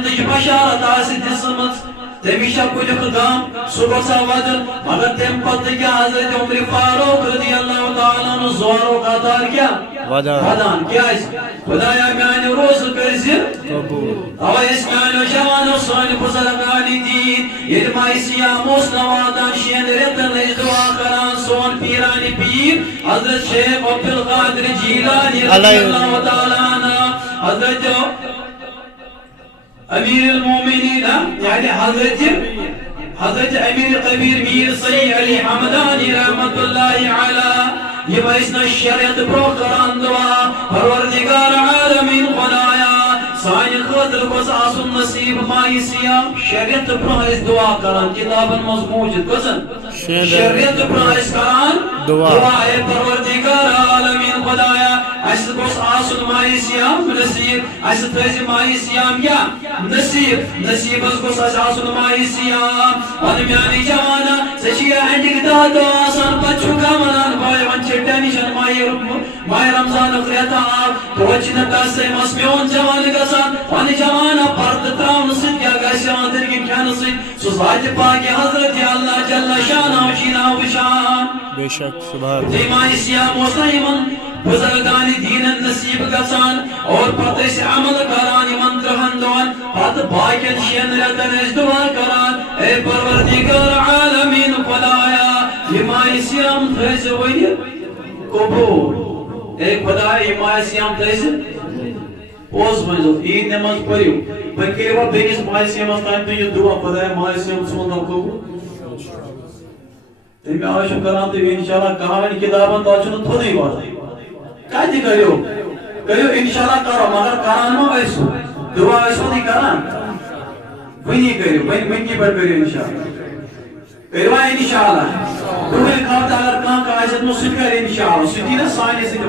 رحمتٕچ بشارت آسہِ دِژمٕژ تٔمِس چھا کُنہِ غم سُہ گوٚژھا وَدُن مگر تَمہِ پتہٕ کیٛاہ حضرت عمر فاروق رضی اللہ تعالیٰ عنہ زورو قطار کیٛاہ ودان کیٛازِ خدایا میانہِ روزٕ کٔرۍزِ تَوَے ٲسۍ میانیو جوانو سٲنۍ بُزرگانہِ دیٖن ییٚلہِ ماہِ سیام اوس نہٕ واتان 6 رٮ۪تن ٲسۍ دُعا کران سون پیٖرانہِ پیٖر حضرت شیخ عبدالقادر جیلانی رضی اللہ تعالیٰ عنہ حضرت امیر المومنین یعنی حضرت امیر قبیر میر سید علی حمدانی رحمت اللہ علیہ یہ ٲسۍ شریعت برٛونٛہہ کران دعا پروردگار عالمین خدایا سانہِ خٲطرٕ گوٚژھ آسُن نصیٖب ماہِ سیام شریعت برٛونٛہہ ٲسۍ دعا کران کتابن منٛز موٗجوٗد کٔژن شریعت برٛونٛہہ ٲسۍ کران دعا اے پروردگار عالمین خدایا اسہِ گوٚژھ آسُن ماہِ سیام نصیٖب اسہِ تھٲیزِ ماہِ سیام کیٛاہ نصیٖبس گوٚژھ اسہِ آسُن ماہِ سیام وَن میٛانہِ جوانا ژےٚ چھِ یہِ اَنٛڈِکۍ دَہ دۄہ آسان پتہٕ چھُکھ وَنان باے وۄنۍ چھِ ٹٮ۪نشن ماہِ رمضانُک رٮ۪تھ آو توتہِ چھِنہٕ قصے مس میون جوان گژھان وَن جوانا پردٕ تراونہٕ سۭتۍ کیٛاہ گژھِ أنٛدٕرۍ کِنۍ کھٮ۪نہٕ سۭتۍ سُہ ذاتہِ پاکہِ حضرت اللہ جل شانہ چیٖنا وٕچھان تُہۍ ماہِ سیام اوس نہ یِمن بُزرگانہِ دیٖنن نصیٖب گژھان اور پتہٕ ٲسۍ عمل کران یِمن 30 دۄہن پتہٕ باقین 6 رٮ۪تن ٲسۍ دُعا کران اے پروردگار عالمین خدایا یہِ ماہِ سیام تھٲیزِ وۄنۍ قبوٗل اے خدایا یہِ ماہِ سیام تھٲیزِ پوٚز ؤنۍزیو عیٖد نٮ۪ماز پٔرِو وۄنۍ کٔرِوا بیٚکِس ماہِ سیامس تام تُہۍ یہِ دُعا خدایا ماہِ سیام سوزنو قبوٗل تَمہِ آیہِ چھُ کران تُہۍ اِنشاءاللہ کہانی کِتابن تَتھ چھُنہٕ تھوٚدُے واتان کتہِ کٔرِو اِنشاءاللہ کرو مگر کران ما ٲسِو دُعا ٲسِو تُہۍ کران وٕنی کٔرِو وٕنکی پٮ۪ٹھ کٔرِو اِنشاءاللہ کٔرِوا اِنشاءاللہ دُہٕے خٲطرٕ اگر کانٛہہ آسہِ سُہ تہِ کرِ اِنشاءاللہ سُہ دی نہ سانہِ سۭتۍ